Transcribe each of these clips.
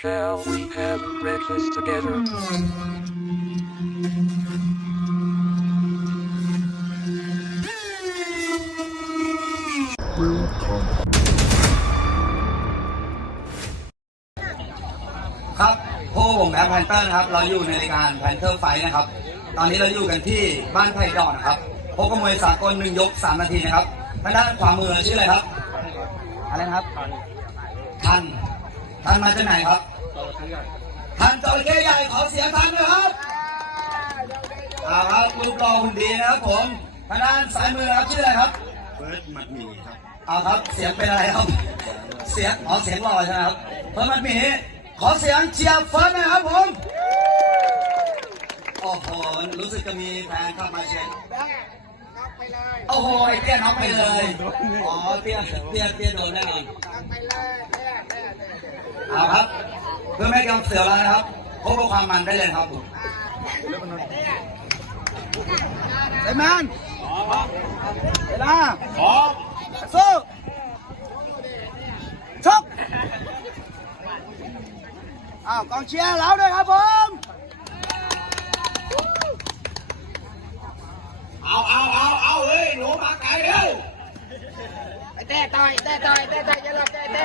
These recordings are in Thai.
Shall we have breakfast together? ครับพวกผมแอปแพนเตอร์นะครับ เราอยู่ในรายการแพนเทอร์ไฟนะครับ ตอนนี้เราอยู่กันที่บ้านไผ่ดอกนะครับพบกับมวยสากลหนึ่งยกสามนาทีนะครับทางด้านขวามือชื่ออะไรครับ อะไรนะครับทัน ทันมาจากไหนครับทันจระเข้ใหญ่ขอเสียงทันด้วยครับเอาครับรูปรอคุณดีนะครับผมทางด้านซ้ายมือนะครับชื่ออะไรครับเฟิร์สหมัดหมี่ครับเอาครับเสียงเป็นอะไรครับ เสียงอ๋อเสียงลอยใช่ไหมครับเฟิร์สมันหมีขอเสียงเชียร์เฟิร์สหนะครับผมโอ้โหรู้สึกจะมีแฟนเข้ามาเชียร์โอ้โหไอ้เตี้ยน็อกไปเลย อ๋อเตี้ยเตี้ยเตี้ยโดนแน่นอนเอาครับ เพื่อไม่ให้กำเสียวแล้วนะครับพบกับความมันได้เลยครับผมไอ้แมนเวลาสู้ชกอ้าวกองเชียร์เราด้วยครับผมเอาเอาเอาเอาเฮ้ยหนูมาไกลเร็วไอ้ เต้ต่อยเต้ต่อยเต้ต่อยจะหลับเต้เต้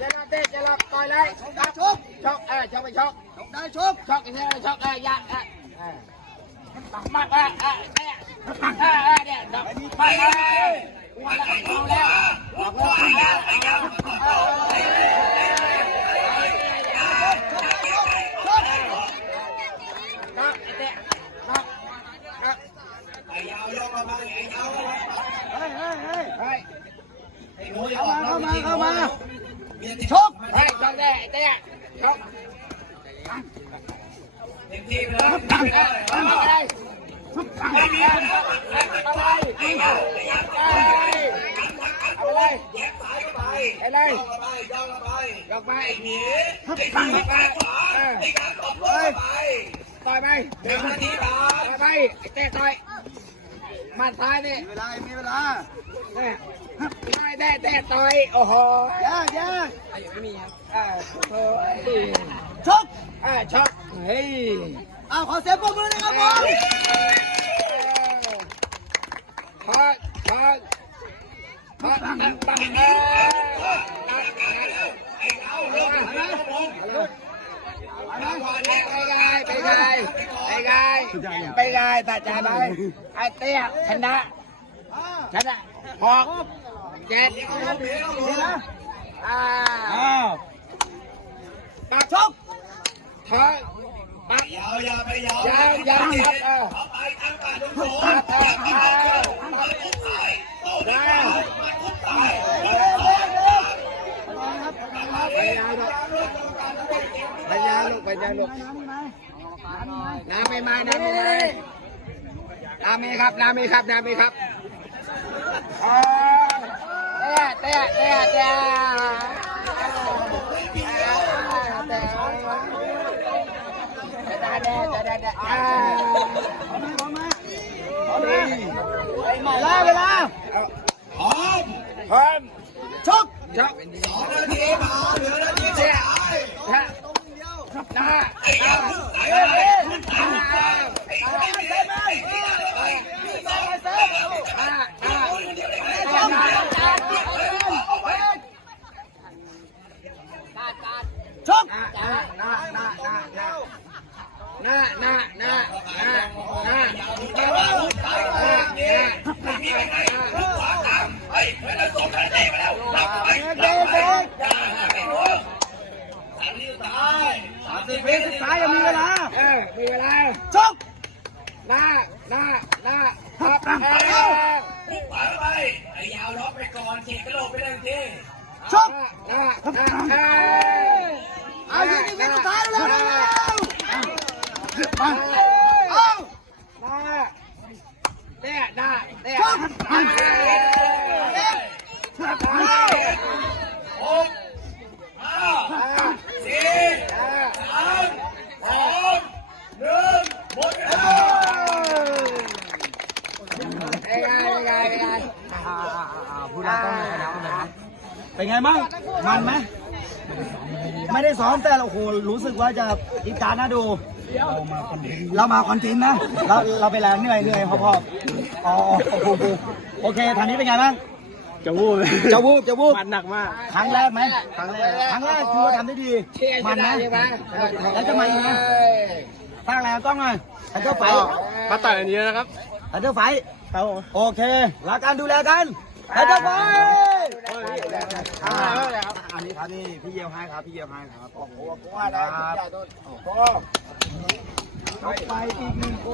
จะหลับเต้จะหลับต่อยเลยชกได้ชกชกเออชกไปชกชกได้ชกชกอีกทีเลยชกเออยากเออปักมากเออเออเต้เออเออเนี่ยดอกไปเลยวันละเอาแล้วบอกแล้วเอาแล้ว เข้ามาเข้ามาชกได้ได้ไดได้ชกเต็มที่ไปเลยไปเลยไม่มีอะไรอะไรแยกสายเข้าไปอะไรย่องไปย่องไปหนีไปไปไปต่อยไปเดินมาทีต่อยไปไอ้เต้ต่อย มาท้ายนี่มีเวลา มีเวลาเนี่ยต่อยเต้เต้ต่อย โอ้โหย่าย่าไม่มีครับอ่าโอ้ยชกอ่าช็อกเฮ้ยอ้าวขอเสียงปรบมือเลยครับผมช็อกช็อกช็อกปังปังเออ ไปไงไปไงไปไงไปไงตัดใจไปไอ้เตี้ยชนะชนะหกเจ็ดอ่าอ้าวปักชกถอยปักยาวอย่าไปยาวยาวยาวครับเออเข้าไปตั้งการทุกโถปักเออเออมันคุกตายโต้ได้ ไปยาลูกไปยาลูกน้ำไม่มาน้ำไม่มาน้ำมีครับน้ำมีครับน้ำมีครับเตะเตะเตะเวลาเวลาพร้อมพร้อมชกชก Hey, man, that's all that day, man. สามสิบวิสุดท้ายยังมีเวลา เออ มีเวลา ชก หน้า หน้า หน้าครับเออคุกปากไปไอ้ยาวล็อกไปก่อนฉีกกระโหลกไปทันทีชก หน้า หน้าเออเอายี่สิบวิสุดท้ายแล้วเร็วเร็วมาเอา หน้าเตะหน้าเตะ ชก เออ หกห้าสี่สามสองหนึ่งหมดเวลา เป็น ไงเป็นไงเป็นไงพูดแล้วต้องเป็นไงบ้างมันไหมไม่ได้ซ้อมแต่โอ้โหรู้สึกว่าจะอีกการน่าดู เรามาคอนเทนต์นะ เราเราไปแล้วเหนื่อยเหนื่อยพอพออ๋อโอ้โหโอเคทางนี้เป็นไงบ้างจะวูบจะวูบจะวูบมันหนักมากครั้งแรกไหมครั้งแรกครั้งแรกคือว่าทำได้ดีมันนะแล้วจะมาอีกนะตั้งแรงต้องหน่อยแอนเตอร์ไฟมาต่อยอันนี้นะครับแอนเต อร์ไฟโอเครักกันดูแลกันแอนเตอร์ไฟอันนี้ครับนี่พี่เยี่ยวให้ครับพี่เยี่ยวให้ครับโอ้โหว่าได้ครับไปอีกหนึ่งโก